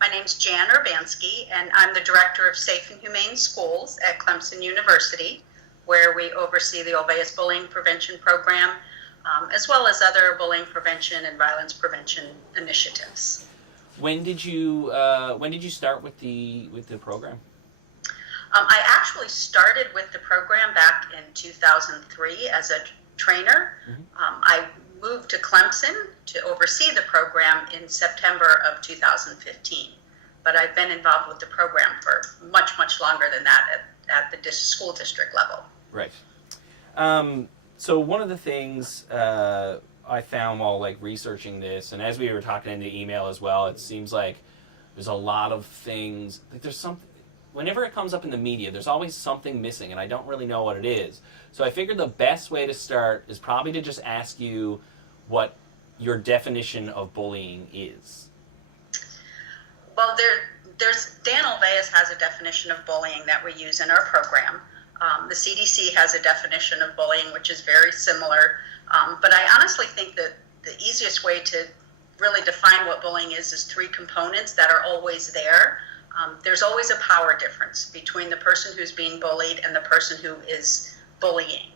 My name's Jan Urbanski, and I'm the Director of Safe and Humane Schools at Clemson University, where we oversee the Olweus Bullying Prevention Program, as well as other bullying prevention and violence prevention initiatives. When did you start with the program? I actually started with the program back in 2003 as a trainer. I moved to Clemson to oversee the program in September of 2015. But I've been involved with the program for much, much longer than that at the school district level. Right. So one of the things I found while researching this, and as we were talking in the email as well, it seems like there's a lot of things, there's something, whenever it comes up in the media, there's always something missing, and I don't really know what it is. So I figured the best way to start is probably to just ask you what your definition of bullying is. Well, there's Dan Olweus has a definition of bullying that we use in our program. The CDC has a definition of bullying, which is very similar. But I honestly think that the easiest way to really define what bullying is three components that are always there. There's always a power difference between the person who's being bullied and the person who is bullying.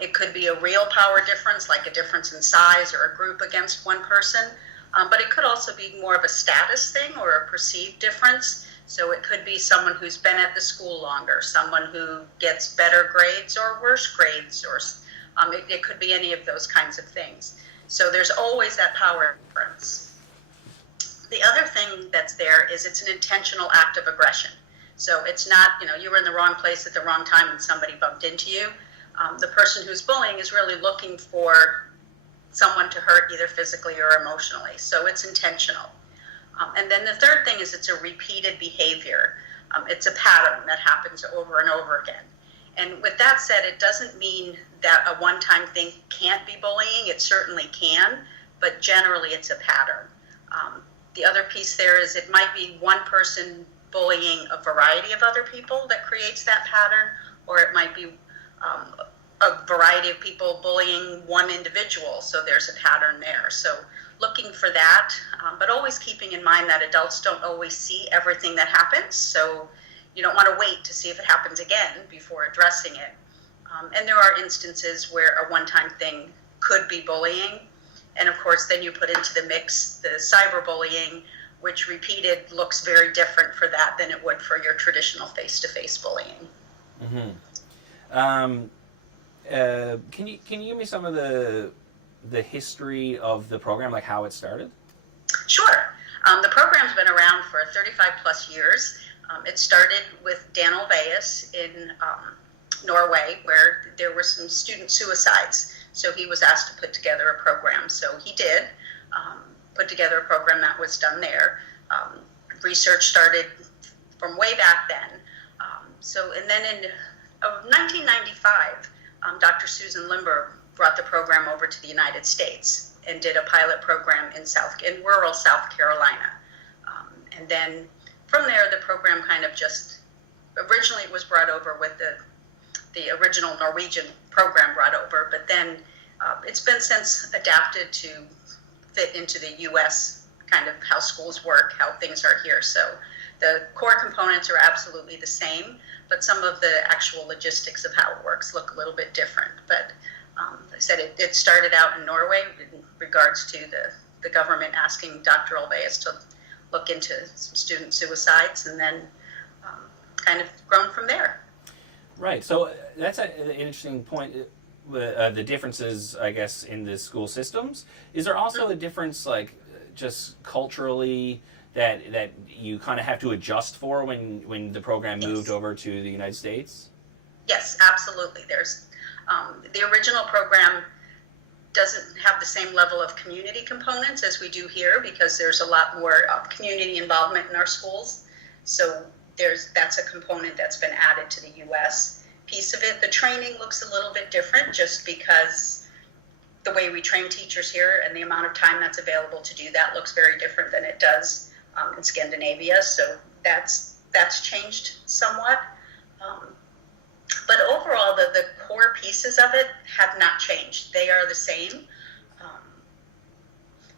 It could be a real power difference, like a difference in size or a group against one person, but it could also be more of a status thing or a perceived difference. So it could be someone who's been at the school longer, someone who gets better grades or worse grades, or it could be any of those kinds of things. So there's always that power difference. The other thing that's there is it's an intentional act of aggression. So it's not, you were in the wrong place at the wrong time and somebody bumped into you. The person who's bullying is really looking for someone to hurt either physically or emotionally. So it's intentional. And then the third thing is it's a repeated behavior. It's a pattern that happens over and over again. And with that said, it doesn't mean that a one-time thing can't be bullying. It certainly can, but generally it's a pattern. The other piece there is it might be one person bullying a variety of other people that creates that pattern, or it might be a variety of people bullying one individual, so there's a pattern there. So looking for that, but always keeping in mind that adults don't always see everything that happens, so you don't want to wait to see if it happens again before addressing it. And there are instances where a one-time thing could be bullying, and of course then you put into the mix the cyberbullying, which repeated looks very different for that than it would for your traditional face-to-face bullying. Mm-hmm. Can you give me some of the history of the program, like how it started? Sure. The program's been around for 35 plus years. It started with Dan Olweus in Norway, where there were some student suicides. So he was asked to put together a program. So he did put together a program that was done there. Research started from way back then. And then in 1995, Dr. Susan Limber brought the program over to the United States and did a pilot program in rural South Carolina. And then from there, the program kind of originally it was brought over with the original Norwegian program brought over, but then it's been since adapted to fit into the U.S. kind of how schools work, how things are here. So the core components are absolutely the same, but some of the actual logistics of how it works look a little bit different. But I said it started out in Norway in regards to the government asking Dr. Olweus to look into some student suicides, and then kind of grown from there. Right. So that's an interesting point. The differences, I guess, in the school systems. Is there also a difference, just culturally, that you kind of have to adjust for when the program moved over to the United States? Yes, absolutely. There's the original program doesn't have the same level of community components as we do here, because there's a lot more community involvement in our schools. So that's a component that's been added to the U.S. piece of it. The training looks a little bit different just because the way we train teachers here and the amount of time that's available to do that looks very different than it does in Scandinavia. So that's changed somewhat. But overall, the core pieces of it have not changed. They are the same.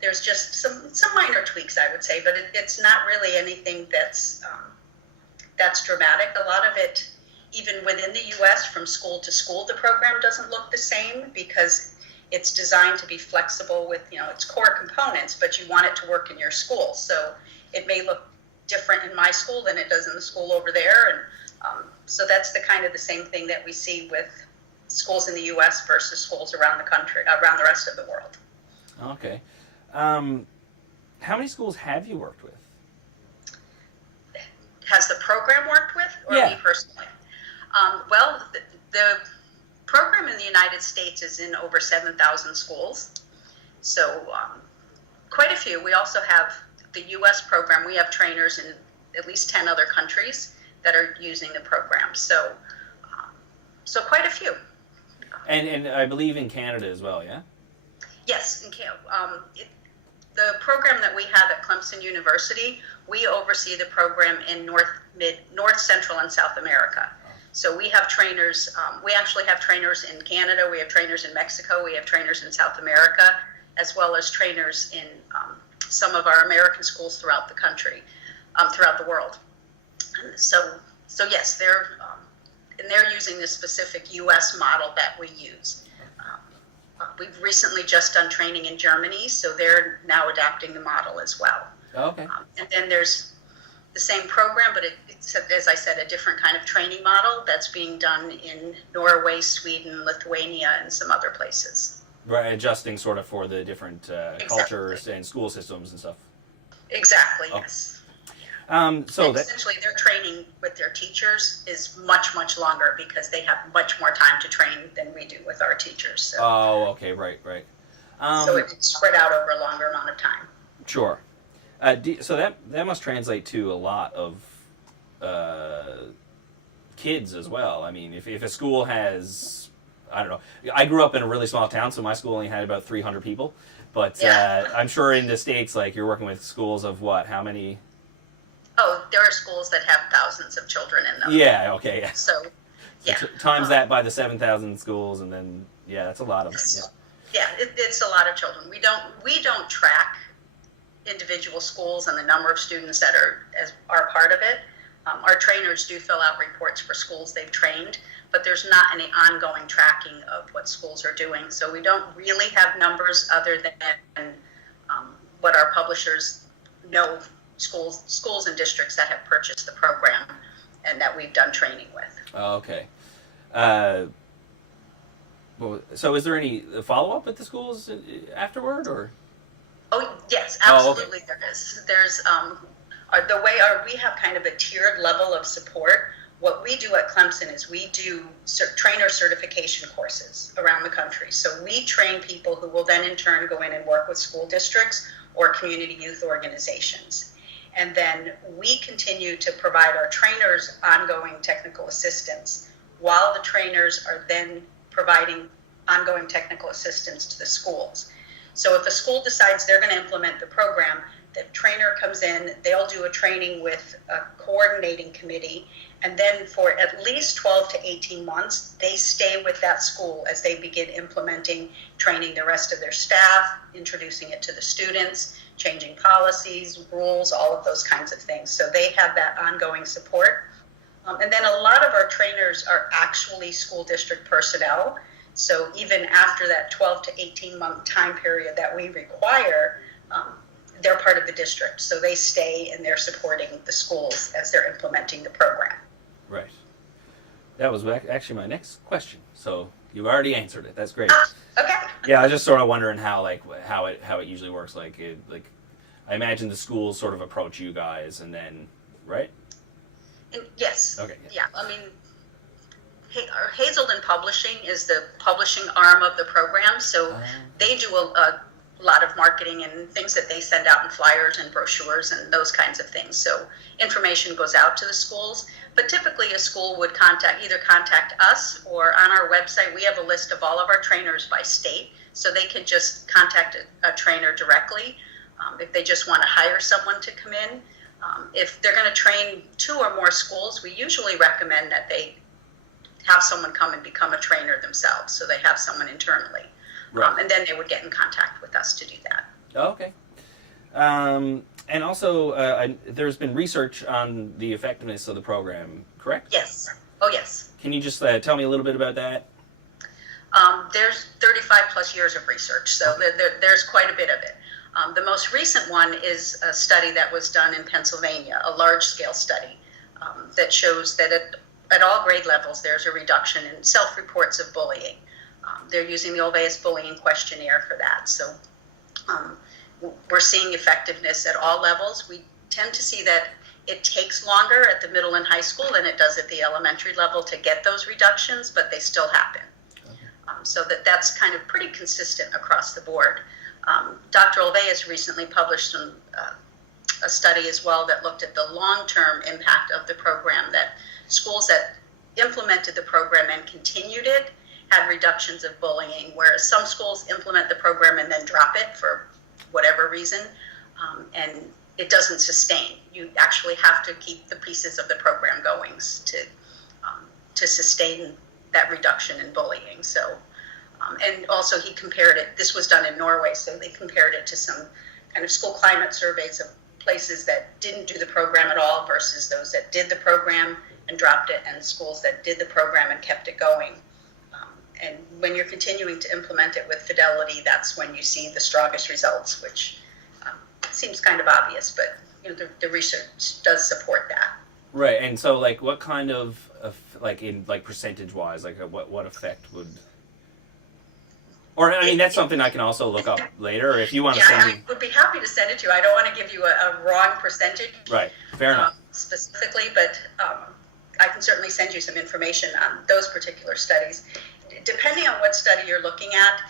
There's just some minor tweaks, I would say, but it's not really anything that's dramatic. A lot of it, even within the U.S., from school to school, the program doesn't look the same because it's designed to be flexible with, its core components, but you want it to work in your school. So it may look different in my school than it does in the school over there. And so that's the same thing that we see with schools in the U.S. versus schools around the country, around the rest of the world. Okay. How many schools have you worked with? Has the program worked with, or Yeah. me personally? Well, the program in the United States is in over 7,000 schools, so quite a few. We also have the U.S. program. We have trainers in at least 10 other countries that are using the program, so quite a few. And I believe in Canada as well, yeah? Yes, the program that we have at Clemson University, we oversee the program in North, Central, and South America. So we have trainers, we actually have trainers in Canada, we have trainers in Mexico, we have trainers in South America, as well as trainers in some of our American schools throughout the country, throughout the world. And so yes, they're using the specific U.S. model that we use. We've recently just done training in Germany, so they're now adapting the model as well. Okay. And then there's the same program, but it's, as I said, a different kind of training model that's being done in Norway, Sweden, Lithuania, and some other places. Right, adjusting sort of for the different Exactly. cultures and school systems and stuff. Exactly, Oh. yes. So And essentially, their training with their teachers is much, much longer because they have much more time to train than we do with our teachers. So, Oh, okay, right. so it's spread out over a longer amount of time. Sure. So that must translate to a lot of kids as well. I mean, if a school has, I don't know, I grew up in a really small town, so my school only had about 300 people. But Yeah. I'm sure in the States, like, you're working with schools of what? How many? Oh, there are schools that have thousands of children in them. Yeah, okay. Yeah. So, yeah. Times that by the 7,000 schools, and then, yeah, that's a lot of, yeah. Yeah, it's a lot of children. We don't track individual schools and the number of students that are part of it. Our trainers do fill out reports for schools they've trained, but there's not any ongoing tracking of what schools are doing. So we don't really have numbers other than what our publishers know, schools and districts that have purchased the program and that we've done training with. Oh, okay. So is there any follow-up with the schools afterward, or? Oh, yes, Oh, okay. absolutely there is. There's we have kind of a tiered level of support. What we do at Clemson is we do trainer certification courses around the country. So we train people who will then in turn go in and work with school districts or community youth organizations. And then we continue to provide our trainers ongoing technical assistance while the trainers are then providing ongoing technical assistance to the schools. So if a school decides they're going to implement the program, the trainer comes in, they'll do a training with a coordinating committee, and then for at least 12 to 18 months, they stay with that school as they begin implementing, training the rest of their staff, introducing it to the students, changing policies, rules, all of those kinds of things. So they have that ongoing support. And then a lot of our trainers are actually school district personnel. So even after that 12 to 18 month time period that we require, they're part of the district. So they stay and they're supporting the schools as they're implementing the program. Right. That was actually my next question. So you already answered it. That's great. Okay. Yeah, I was just sort of wondering how it usually works. Like I imagine the schools sort of approach you guys, and then, right? Yes. Okay. Yeah. I mean, Hazelden Publishing is the publishing arm of the program, so they do a lot of marketing and things that they send out in flyers and brochures and those kinds of things. So information goes out to the schools, but typically a school would either contact us, or on our website we have a list of all of our trainers by state, so they can just contact a trainer directly if they just want to hire someone to come in. If they're going to train 2 or more schools, we usually recommend that they have someone come and become a trainer themselves, so they have someone internally. Right. And then they would get in contact with us to do that. Oh, okay. And also, there's been research on the effectiveness of the program, correct? Yes. Oh, yes. Can you just tell me a little bit about that? There's 35 plus years of research, so there's quite a bit of it. The most recent one is a study that was done in Pennsylvania, a large-scale study that shows that at all grade levels there's a reduction in self-reports of bullying. They're using the Olweus Bullying Questionnaire for that. So we're seeing effectiveness at all levels. We tend to see that it takes longer at the middle and high school than it does at the elementary level to get those reductions, but they still happen. So that's kind of pretty consistent across the board. Dr. Olweus recently published a study as well that looked at the long-term impact of the program, that schools that implemented the program and continued it had reductions of bullying, whereas some schools implement the program and then drop it for whatever reason, and it doesn't sustain. You actually have to keep the pieces of the program going to sustain that reduction in bullying. So, and also he compared it, this was done in Norway, so they compared it to some kind of school climate surveys of places that didn't do the program at all versus those that did the program and dropped it, and schools that did the program and kept it going. And when you're continuing to implement it with fidelity, that's when you see the strongest results, which seems kind of obvious, but the research does support that. Right, and so like what kind of like in like percentage-wise, like what effect would... Or, I mean, that's something I can also look up later if you want to send me... I would be happy to send it to you. I don't want to give you a wrong percentage. Right, fair enough. Specifically, but I can certainly send you some information on those particular studies. Depending on what study you're looking at,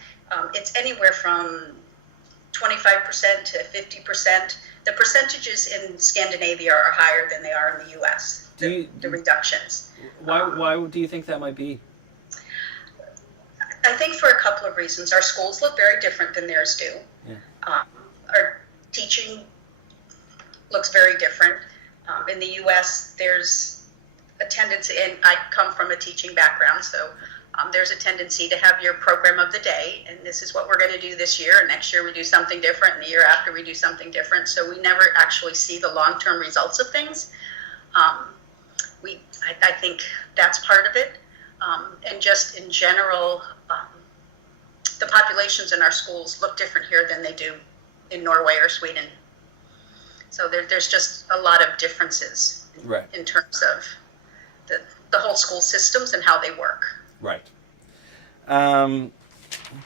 it's anywhere from 25% to 50%. The percentages in Scandinavia are higher than they are in the U.S., the reductions. Why do you think that might be? I think for a couple of reasons. Our schools look very different than theirs do. Yeah. Our teaching looks very different. In the U.S., there's a tendency, and I come from a teaching background, so there's a tendency to have your program of the day, and this is what we're going to do this year, and next year we do something different, and the year after we do something different, so we never actually see the long-term results of things. I think that's part of it. And just in general, the populations in our schools look different here than they do in Norway or Sweden. So there's just a lot of differences in terms of the whole school systems and how they work. Right. Let's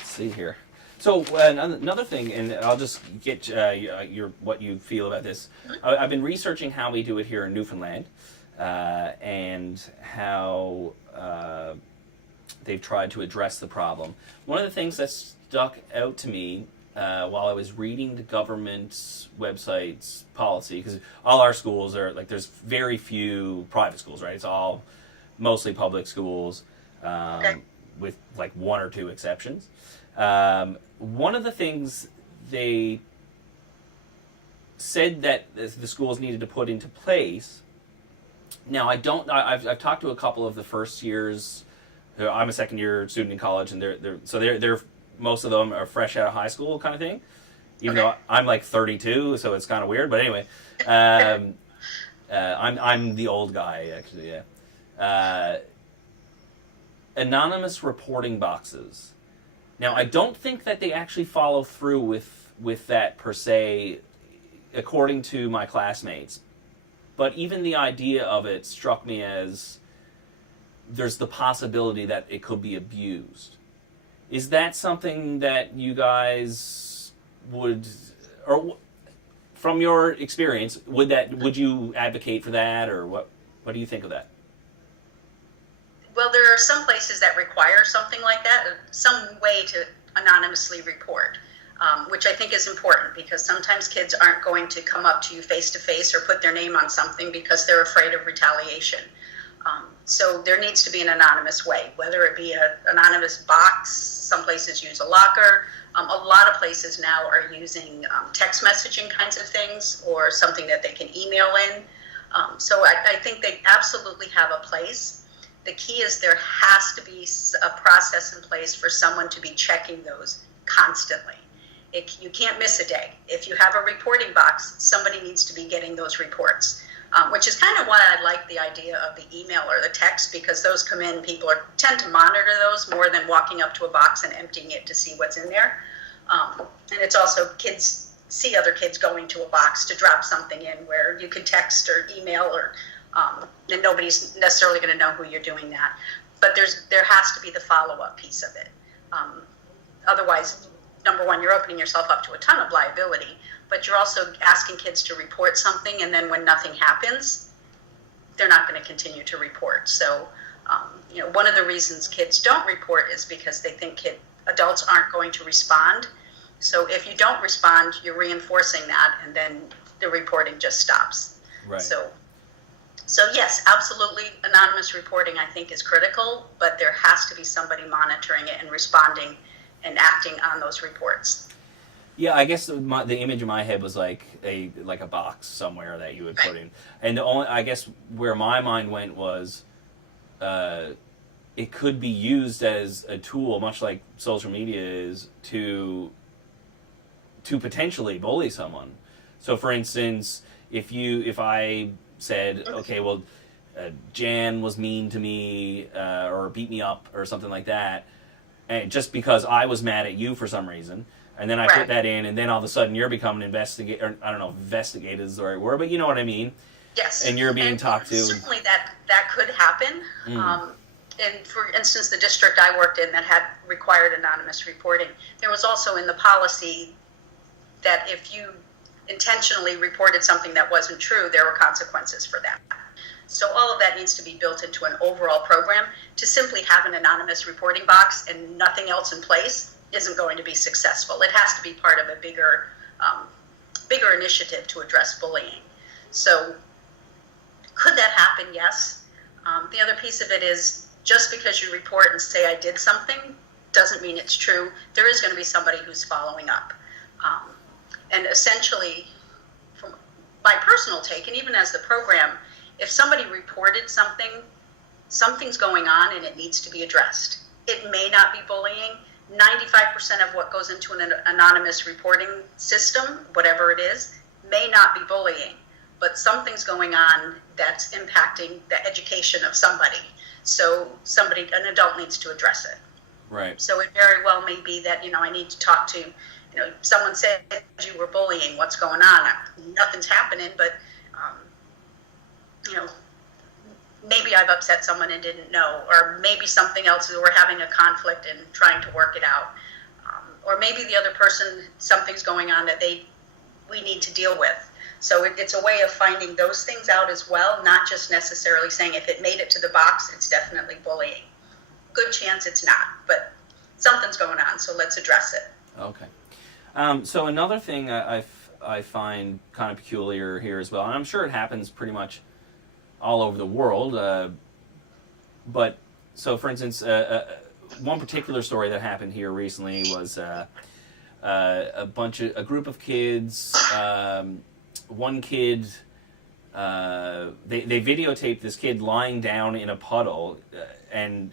see here. So another thing, and I'll just get what you feel about this. I've been researching how we do it here in Newfoundland, and how they've tried to address the problem. One of the things that stuck out to me while I was reading the government's website's policy, because all our schools are like, there's very few private schools, right? It's all mostly public schools, with like one or two exceptions. One of the things they said that the schools needed to put into place. Now, I've talked to a couple of the first years. I'm a second year student in college, and they're most of them are fresh out of high school kind of thing. Even though I'm like 32, so it's kind of weird. But anyway, I'm the old guy actually. Yeah. Anonymous reporting boxes. Now, I don't think that they actually follow through with that per se, according to my classmates. But even the idea of it struck me as there's the possibility that it could be abused. Is that something that you guys would, or from your experience, would you advocate for that, or what do you think of that? Well, there are some places that require something like that, some way to anonymously report, which I think is important, because sometimes kids aren't going to come up to you face-to-face or put their name on something because they're afraid of retaliation. So there needs to be an anonymous way, whether it be an anonymous box. Some places use a locker. A lot of places now are using text messaging kinds of things, or something that they can email in. So I think they absolutely have a place. The key is there has to be a process in place for someone to be checking those constantly. You can't miss a day. If you have a reporting box, somebody needs to be getting those reports, which is kind of why I like the idea of the email or the text, because those come in, people tend to monitor those more than walking up to a box and emptying it to see what's in there. And it's also kids see other kids going to a box to drop something in where you can text or email, or and nobody's necessarily going to know who you're doing that. But there has to be the follow-up piece of it. Otherwise, number one, you're opening yourself up to a ton of liability, but you're also asking kids to report something, and then when nothing happens, they're not going to continue to report. So, one of the reasons kids don't report is because they think adults aren't going to respond. So if you don't respond, you're reinforcing that, and then the reporting just stops. Right. So yes, absolutely, anonymous reporting I think is critical, but there has to be somebody monitoring it and responding and acting on those reports. Yeah, I guess the image in my head was like a box somewhere that you would put in, and I guess where my mind went was, it could be used as a tool, much like social media is, to potentially bully someone. So, for instance, if I said, okay, well, Jan was mean to me or beat me up or something like that, and just because I was mad at you for some reason, and then I put that in, and then all of a sudden you're becoming investigator. I don't know if investigator is the right word, but you know what I mean. Yes. And you're being talked to. Certainly that could happen. And for instance, the district I worked in that had required anonymous reporting, there was also in the policy that if you intentionally reported something that wasn't true, there were consequences for that. So all of that needs to be built into an overall program. To simply have an anonymous reporting box and nothing else in place isn't going to be successful. It has to be part of a bigger initiative to address bullying. So could that happen? Yes. The other piece of it is, just because you report and say I did something doesn't mean it's true. There is going to be somebody who's following up. And essentially, from my personal take, and even as the program, if somebody reported something, something's going on and it needs to be addressed. It may not be bullying. 95% of what goes into an anonymous reporting system, whatever it is, may not be bullying, but something's going on that's impacting the education of somebody. So an adult needs to address it. Right. So it very well may be that, I need to talk to, someone said you were bullying, what's going on? Nothing's happening, but, maybe I've upset someone and didn't know, or maybe something else, we're having a conflict and trying to work it out. Or maybe the other person, something's going on that we need to deal with. So it's a way of finding those things out as well, not just necessarily saying if it made it to the box, it's definitely bullying. Good chance it's not, but something's going on, so let's address it. Okay. So another thing I find kind of peculiar here as well, and I'm sure it happens pretty much all over the world, but so for instance, one particular story that happened here recently was a group of kids. One kid, they videotaped this kid lying down in a puddle, and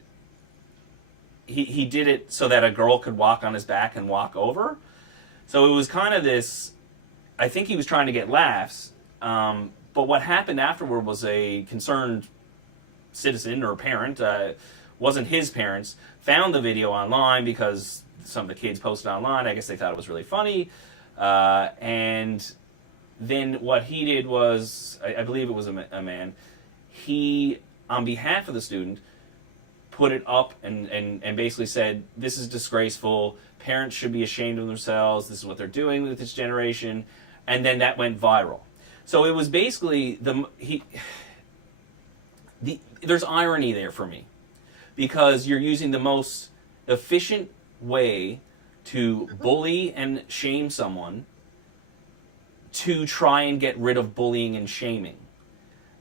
he did it so that a girl could walk on his back and walk over. So it was kind of this, I think he was trying to get laughs, but what happened afterward was a concerned citizen or parent, wasn't his parents, found the video online because some of the kids posted online. I guess they thought it was really funny, and then what he did was, I believe it was a man, he, on behalf of the student, put it up and basically said, this is disgraceful, parents should be ashamed of themselves, this is what they're doing with this generation, and then that went viral. So it was basically, there's irony there for me, because you're using the most efficient way to bully and shame someone to try and get rid of bullying and shaming.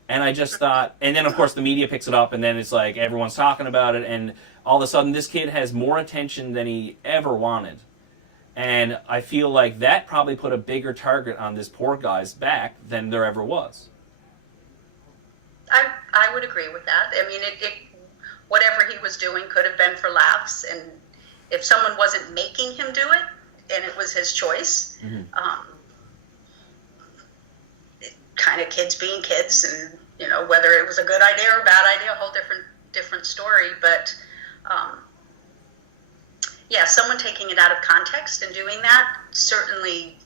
And I just thought, and then of course the media picks it up, and then it's like everyone's talking about it, and all of a sudden this kid has more attention than he ever wanted. And I feel like that probably put a bigger target on this poor guy's back than there ever was. I would agree with that. I mean, whatever he was doing could have been for laughs, and if someone wasn't making him do it, it was his choice. Mm-hmm. Kind of kids being kids, and whether it was a good idea or a bad idea, a whole different story. But yeah, someone taking it out of context and doing that certainly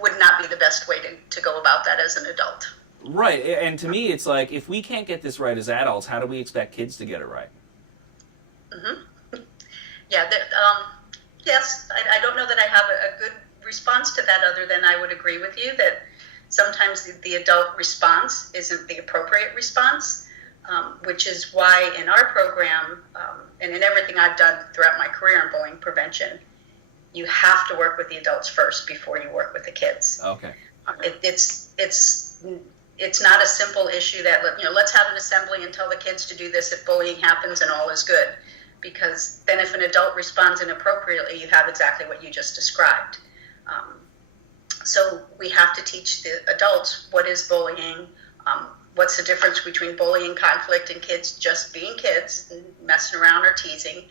would not be the best way to go about that as an adult. Right, and to me, it's like, if we can't get this right as adults, how do we expect kids to get it right? Mm-hmm. Yeah, yes, I don't know that I have a good response to that, other than I would agree with you that sometimes the adult response isn't the appropriate response, which is why in our program, and in everything I've done throughout my career in bullying prevention, you have to work with the adults first before you work with the kids. Okay. It's not a simple issue that, let's have an assembly and tell the kids to do this if bullying happens and all is good. Because then if an adult responds inappropriately, you have exactly what you just described. So we have to teach the adults what is bullying, what's the difference between bullying, conflict, and kids just being kids, and messing around or teasing,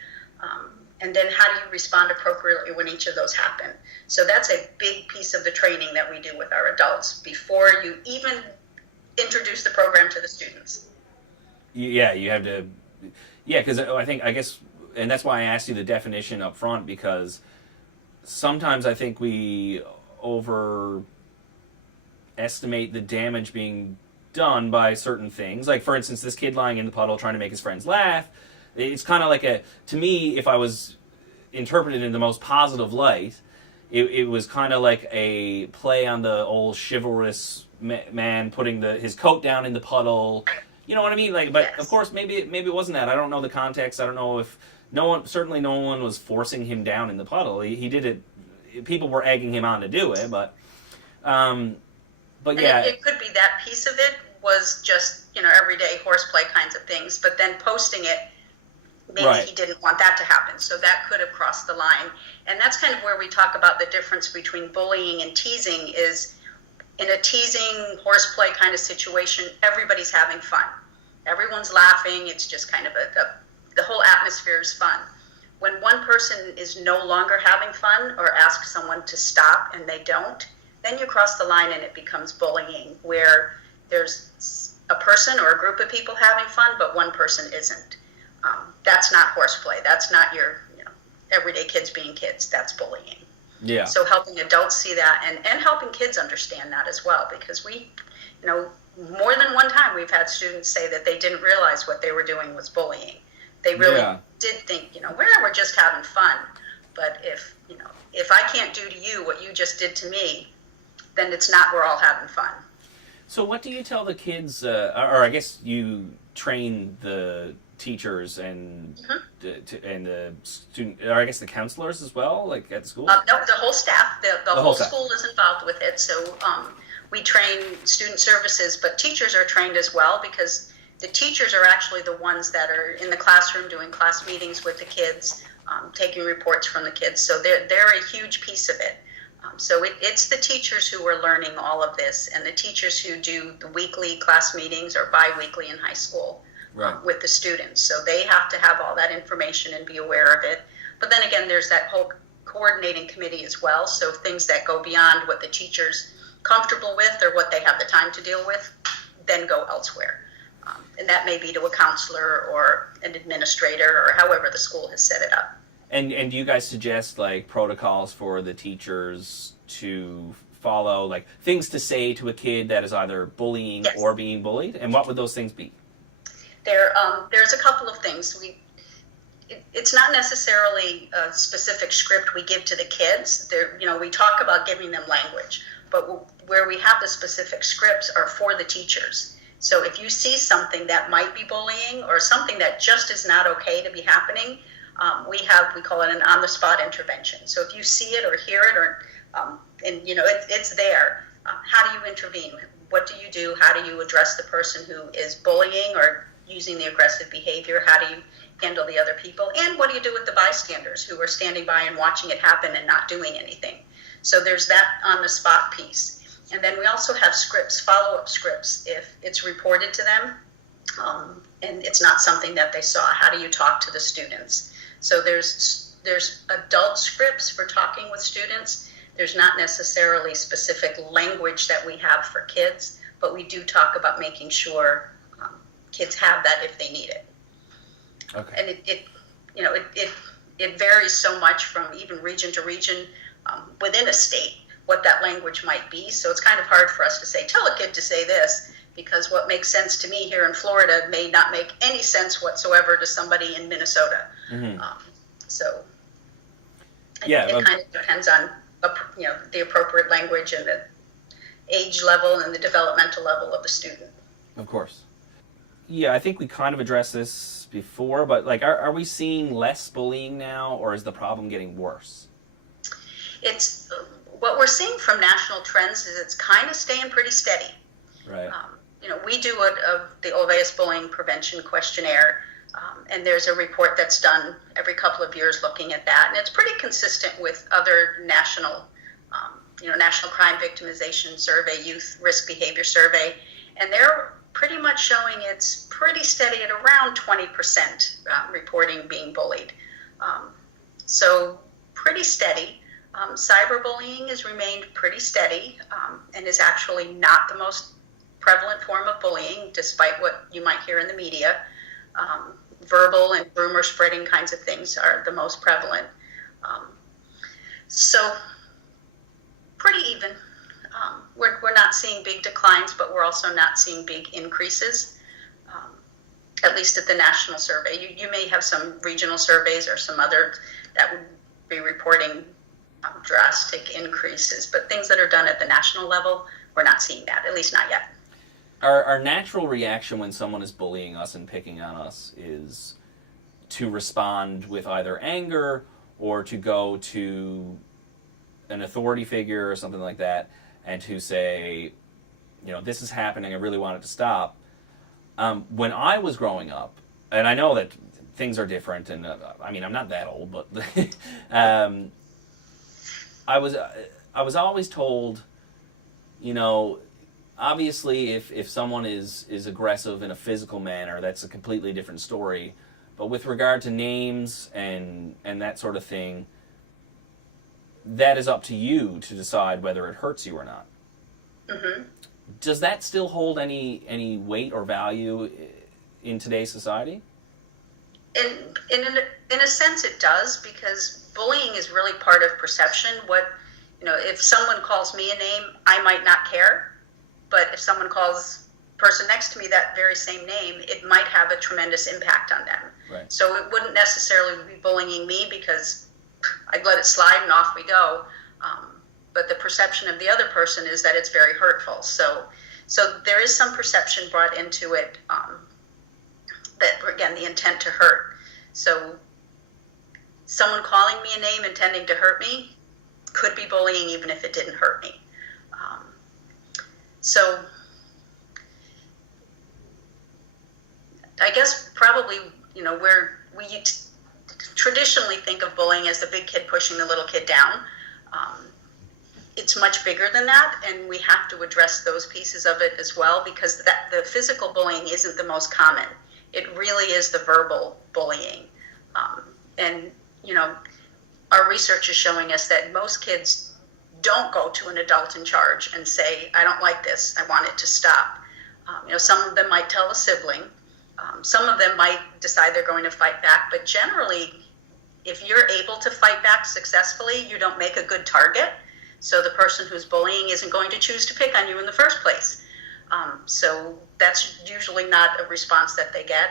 and then how do you respond appropriately when each of those happen. So that's a big piece of the training that we do with our adults before you even introduce the program to the students. Yeah, you have to. Yeah, because I guess, and that's why I asked you the definition up front, because sometimes I think we overestimate the damage being done by certain things. Like, for instance, this kid lying in the puddle trying to make his friends laugh. It's kind of like to me, if I was interpreted in the most positive light, it was kind of like a play on the old chivalrous man putting his coat down in the puddle. You know what I mean? Like, but Yes. Of course, maybe it wasn't that. I don't know the context. I don't know if no one was forcing him down in the puddle. He did it. People were egging him on to do it, but yeah, it could be that piece of it was just everyday horseplay kinds of things, but then posting it, maybe right. He didn't want that to happen, so that could have crossed the line. And that's kind of where we talk about the difference between bullying and teasing. Is in a teasing horseplay kind of situation, everybody's having fun, everyone's laughing. It's just kind of the whole atmosphere is fun. When one person is no longer having fun or asks someone to stop and they don't, then you cross the line and it becomes bullying, where there's a person or a group of people having fun, but one person isn't. That's not horseplay. That's not your everyday kids being kids. That's bullying. Yeah. So helping adults see that and helping kids understand that as well, because we, more than one time we've had students say that they didn't realize what they were doing was bullying. They really did think, we're just having fun. But if I can't do to you what you just did to me, then it's not we're all having fun. So what do you tell the kids, or I guess you train the teachers and the student, or I guess the counselors as well, like at the school? No, the whole staff, the whole staff. school is involved with it. So we train student services, but teachers are trained as well, because the teachers are actually the ones that are in the classroom doing class meetings with the kids, taking reports from the kids. So they're a huge piece of it. So it's the teachers who are learning all of this, and the teachers who do the weekly class meetings or bi-weekly in high school with the students. So they have to have all that information and be aware of it. But then again, there's that whole coordinating committee as well. So things that go beyond what the teacher's comfortable with or what they have the time to deal with, then go elsewhere. And that may be to a counselor or an administrator or however the school has set it up. And do you guys suggest like protocols for the teachers to follow, like things to say to a kid that is either bullying Yes. or being bullied? And what would those things be? There's a couple of things. It's not necessarily a specific script we give to the kids. We talk about giving them language, but where we have the specific scripts are for the teachers. So if you see something that might be bullying or something that just is not okay to be happening, we call it an on-the-spot intervention. So if you see it or hear it, or it's there, how do you intervene? What do you do? How do you address the person who is bullying or using the aggressive behavior? How do you handle the other people? And what do you do with the bystanders who are standing by and watching it happen and not doing anything? So there's that on-the-spot piece. And then we also have scripts, follow-up scripts, if it's reported to them and it's not something that they saw. How do you talk to the students? So there's there's adult scripts for talking with students. There's not necessarily specific language that we have for kids, but we do talk about making sure kids have that if they need it. Okay. And it varies so much from even region to region within a state what that language might be. So it's kind of hard for us to say, tell a kid to say this, because what makes sense to me here in Florida may not make any sense whatsoever to somebody in Minnesota. Mm-hmm. So yeah, it kind of depends on the appropriate language and the age level and the developmental level of the student. Of course. Yeah, I think we kind of addressed this before, but like, are we seeing less bullying now, or is the problem getting worse? It's what we're seeing from national trends is it's kind of staying pretty steady. Right. We do the Olweus Bullying Prevention Questionnaire, and there's a report that's done every couple of years looking at that, and it's pretty consistent with other national Crime Victimization Survey, Youth Risk Behavior Survey, and they're pretty much showing it's pretty steady at around 20% reporting being bullied. So pretty steady. Cyberbullying has remained pretty steady and is actually not the most prevalent form of bullying, despite what you might hear in the media. Verbal and rumor spreading kinds of things are the most prevalent. So pretty even. We're not seeing big declines, but we're also not seeing big increases, at least at the national survey. You may have some regional surveys or some other that would be reporting drastic increases, but things that are done at the national level, we're not seeing that, at least not yet. Our natural reaction when someone is bullying us and picking on us is to respond with either anger or to go to an authority figure or something like that and to say, this is happening, I really want it to stop. When I was growing up, and I know that things are different, and I'm not that old, but I was always told, obviously if someone is aggressive in a physical manner, that's a completely different story. But with regard to names and that sort of thing, that is up to you to decide whether it hurts you or not. Mm-hmm. Does that still hold any weight or value in today's society? In a sense it does, because bullying is really part of perception. If someone calls me a name, I might not care, but if someone calls the person next to me that very same name, it might have a tremendous impact on them. Right. So it wouldn't necessarily be bullying me because I'd let it slide and off we go. But the perception of the other person is that it's very hurtful. So there is some perception brought into it that, again, the intent to hurt. So someone calling me a name intending to hurt me could be bullying even if it didn't hurt me. So I guess probably, where we traditionally think of bullying as the big kid pushing the little kid down. It's much bigger than that, and we have to address those pieces of it as well, because the physical bullying isn't the most common. It really is the verbal bullying. And our research is showing us that most kids don't go to an adult in charge and say, I don't like this, I want it to stop. Some of them might tell a sibling. Some of them might decide they're going to fight back, but generally, if you're able to fight back successfully, you don't make a good target. So the person who's bullying isn't going to choose to pick on you in the first place. So that's usually not a response that they get.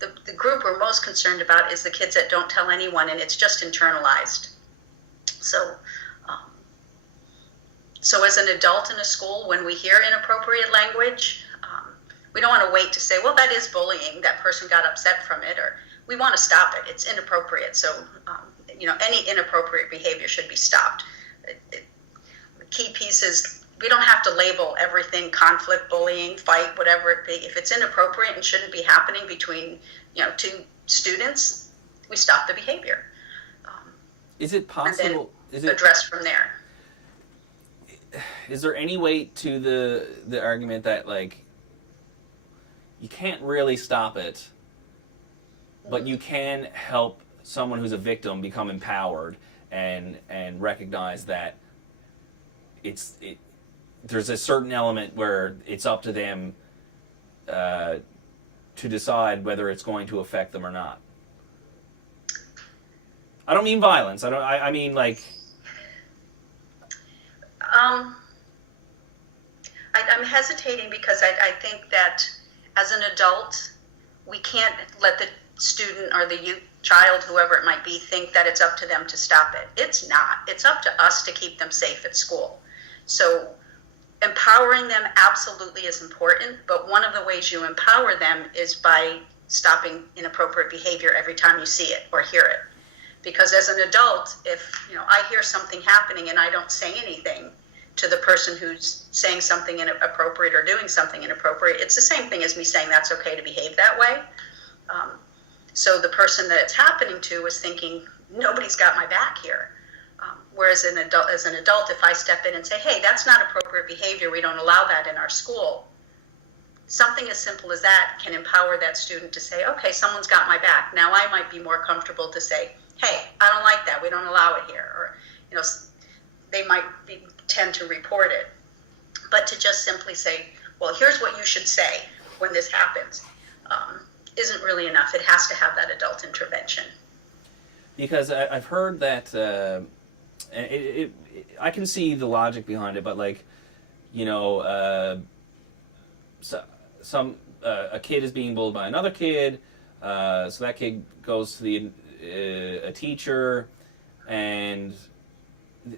The group we're most concerned about is the kids that don't tell anyone, and it's just internalized. So as an adult in a school, when we hear inappropriate language, we don't want to wait to say, well, that is bullying, that person got upset from it, or we want to stop it, it's inappropriate. So, any inappropriate behavior should be stopped. The key piece is we don't have to label everything conflict, bullying, fight, whatever it be. If it's inappropriate and shouldn't be happening between, two students, we stop the behavior. Is it possible? And then address from there. Is there any weight to the argument that, like, you can't really stop it, but you can help someone who's a victim become empowered and recognize that there's a certain element where it's up to them to decide whether it's going to affect them or not. I don't mean violence. I mean like. I'm hesitating because I think that as an adult, we can't let the student or the youth, child, whoever it might be, think that it's up to them to stop it. It's not. It's up to us to keep them safe at school. So empowering them absolutely is important, but one of the ways you empower them is by stopping inappropriate behavior every time you see it or hear it. Because as an adult, if I hear something happening and I don't say anything to the person who's saying something inappropriate or doing something inappropriate, it's the same thing as me saying that's okay to behave that way. So the person that it's happening to is thinking, nobody's got my back here. Whereas as an adult, if I step in and say, hey, that's not appropriate behavior, we don't allow that in our school, something as simple as that can empower that student to say, okay, someone's got my back. Now I might be more comfortable to say, hey, I don't like that, we don't allow it here. Or, they might tend to report it. But to just simply say, well, here's what you should say when this happens, isn't really enough. It has to have that adult intervention. Because I've heard that, I can see the logic behind it, but like, a kid is being bullied by another kid, so that kid goes to a teacher, and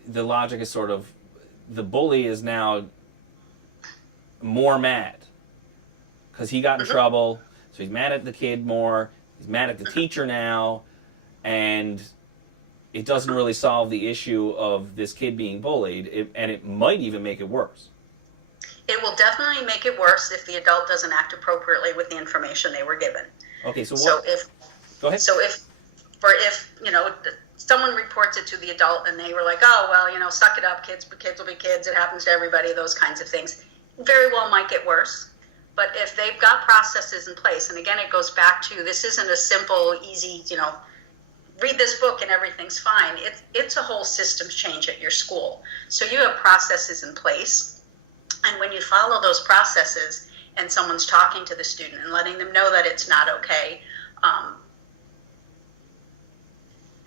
the logic is sort of, the bully is now more mad because he got in trouble, so he's mad at the kid more, he's mad at the teacher now, and it doesn't really solve the issue of this kid being bullied, and it might even make it worse. It will definitely make it worse if the adult doesn't act appropriately with the information they were given. Okay, so go ahead. So if someone reports it to the adult and they were like, oh, well, suck it up, kids will be kids, it happens to everybody, those kinds of things, very well might get worse. But if they've got processes in place, and again, it goes back to, this isn't a simple, easy, read this book and everything's fine. It's a whole systems change at your school. So you have processes in place, and when you follow those processes and someone's talking to the student and letting them know that it's not okay,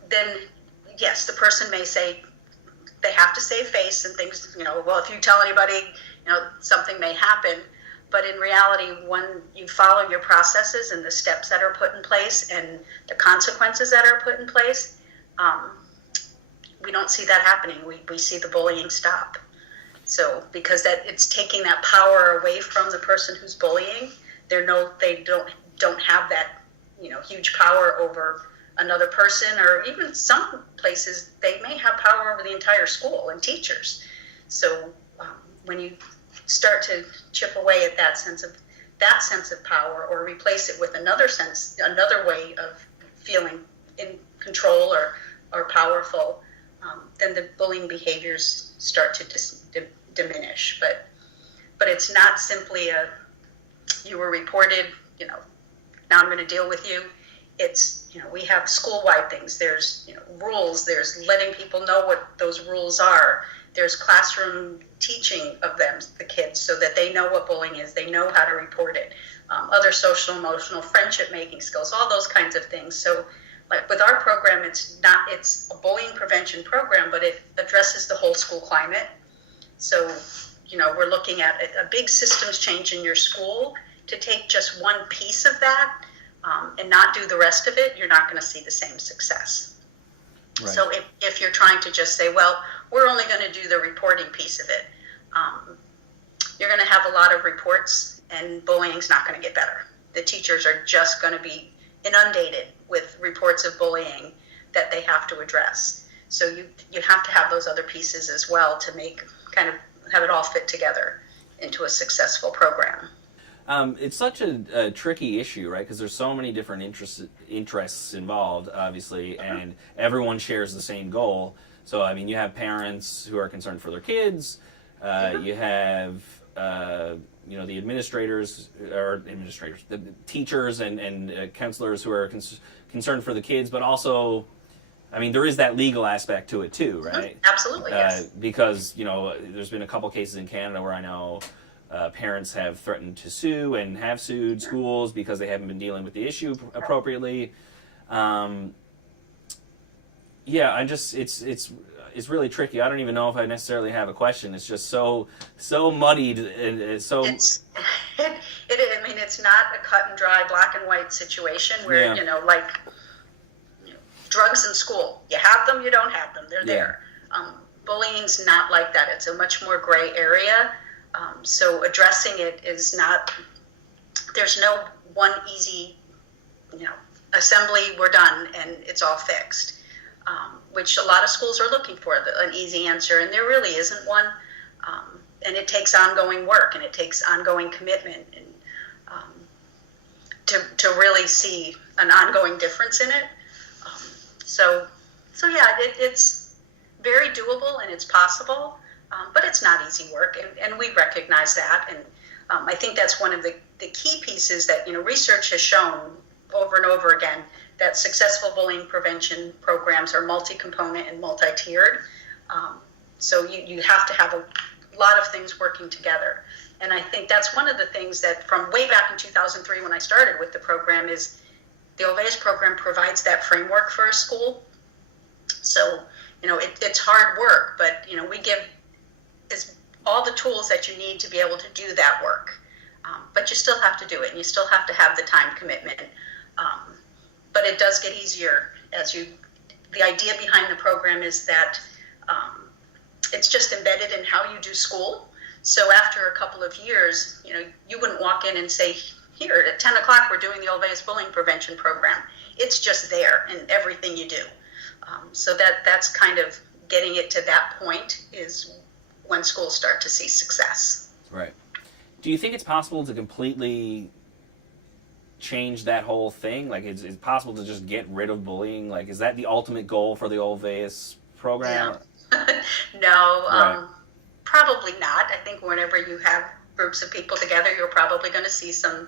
then yes, the person may say they have to save face and things, well, if you tell anybody, something may happen. But in reality, when you follow your processes and the steps that are put in place and the consequences that are put in place, we don't see that happening. We see the bullying stop. So because it's taking that power away from the person who's bullying, they don't have that huge power over another person, or even some places they may have power over the entire school and teachers. So when you start to chip away at that sense of power, or replace it with another way of feeling in control or powerful, then the bullying behaviors start to diminish. But it's not simply you were reported, now I'm going to deal with you. It's, we have school-wide things. There's, rules. There's letting people know what those rules are. There's classroom teaching of them, the kids, so that they know what bullying is. They know how to report it. Other social, emotional, friendship-making skills, all those kinds of things. So, like with our program, it's a bullying prevention program, but it addresses the whole school climate. So, we're looking at a big systems change in your school. To take just one piece of that and not do the rest of it, you're not going to see the same success. Right. So if you're trying to just say, well, we're only going to do the reporting piece of it, you're going to have a lot of reports, and bullying's not going to get better. The teachers are just going to be inundated with reports of bullying that they have to address. So you have to have those other pieces as well to have it all fit together into a successful program. It's such a tricky issue, right? Because there's so many different interests involved, obviously, and everyone shares the same goal. So, you have parents who are concerned for their kids. You have, the the teachers and counselors who are concerned for the kids, but also, I mean, there is that legal aspect to it too, right? Absolutely, yes. Because, there's been a couple cases in Canada where I know parents have threatened to sue and have sued schools because they haven't been dealing with the issue appropriately. It's really tricky. I don't even know if I necessarily have a question. It's just so muddied and so. It's not a cut and dry, black and white situation where drugs in school. You have them, you don't have them. They're there. Bullying's not like that. It's a much more gray area. So addressing it is not. There's no one easy, assembly. We're done and it's all fixed. Which a lot of schools are looking for, an easy answer, and there really isn't one. And it takes ongoing work, and it takes ongoing commitment, and to really see an ongoing difference in it. It's very doable and it's possible, but it's not easy work, and we recognize that. And I think that's one of the key pieces that research has shown over and over again, that successful bullying prevention programs are multi-component and multi-tiered. So you have to have a lot of things working together. And I think that's one of the things that from way back in 2003 when I started with the program is the Olweus program provides that framework for a school. So, it's hard work, but, we give all the tools that you need to be able to do that work. But you still have to do it, and you still have to have the time commitment. But it does get easier the idea behind the program is that it's just embedded in how you do school. So after a couple of years, you wouldn't walk in and say, here, at 10 o'clock, we're doing the Olweus Bullying Prevention Program. It's just there in everything you do. So that's kind of getting it to that point is when schools start to see success. Right. Do you think it's possible to completely change that whole thing? Like, is it possible to just get rid of bullying? Like, is that the ultimate goal for the Olweus program? No, Right. Probably not. I think whenever you have groups of people together, you're probably going to see some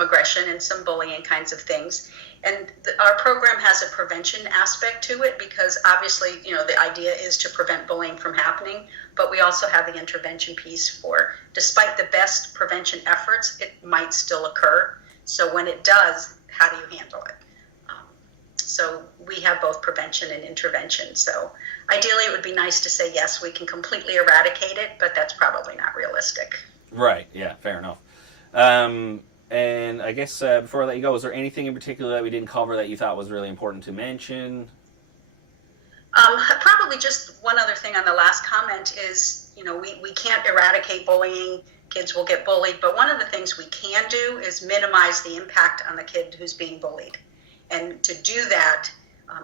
aggression and some bullying kinds of things. And our program has a prevention aspect to it because obviously, the idea is to prevent bullying from happening, but we also have the intervention piece for, despite the best prevention efforts, it might still occur. So when it does, how do you handle it? So we have both prevention and intervention. So ideally, it would be nice to say, yes, we can completely eradicate it, but that's probably not realistic. Right. Yeah, fair enough. And I guess before I let you go, is there anything in particular that we didn't cover that you thought was really important to mention? Probably just one other thing on the last comment is, we can't eradicate bullying. Kids will get bullied. But one of the things we can do is minimize the impact on the kid who's being bullied. And to do that,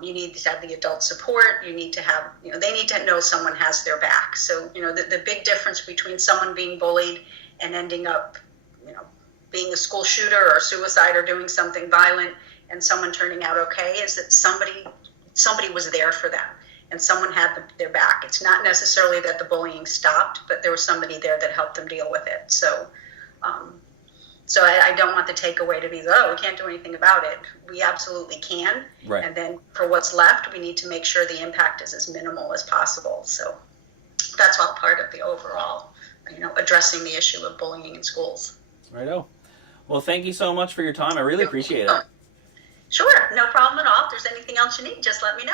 you need to have the adult support. You need to have, they need to know someone has their back. So, the big difference between someone being bullied and ending up, being a school shooter or suicide or doing something violent and someone turning out okay is that somebody was there for them and someone had their back. It's not necessarily that the bullying stopped, but there was somebody there that helped them deal with it. So, I don't want the takeaway to be, we can't do anything about it. We absolutely can. Right. And then for what's left, we need to make sure the impact is as minimal as possible. So that's all part of the overall, addressing the issue of bullying in schools. Righto. Well, thank you so much for your time. I really appreciate it. Sure, no problem at all. If there's anything else you need, just let me know.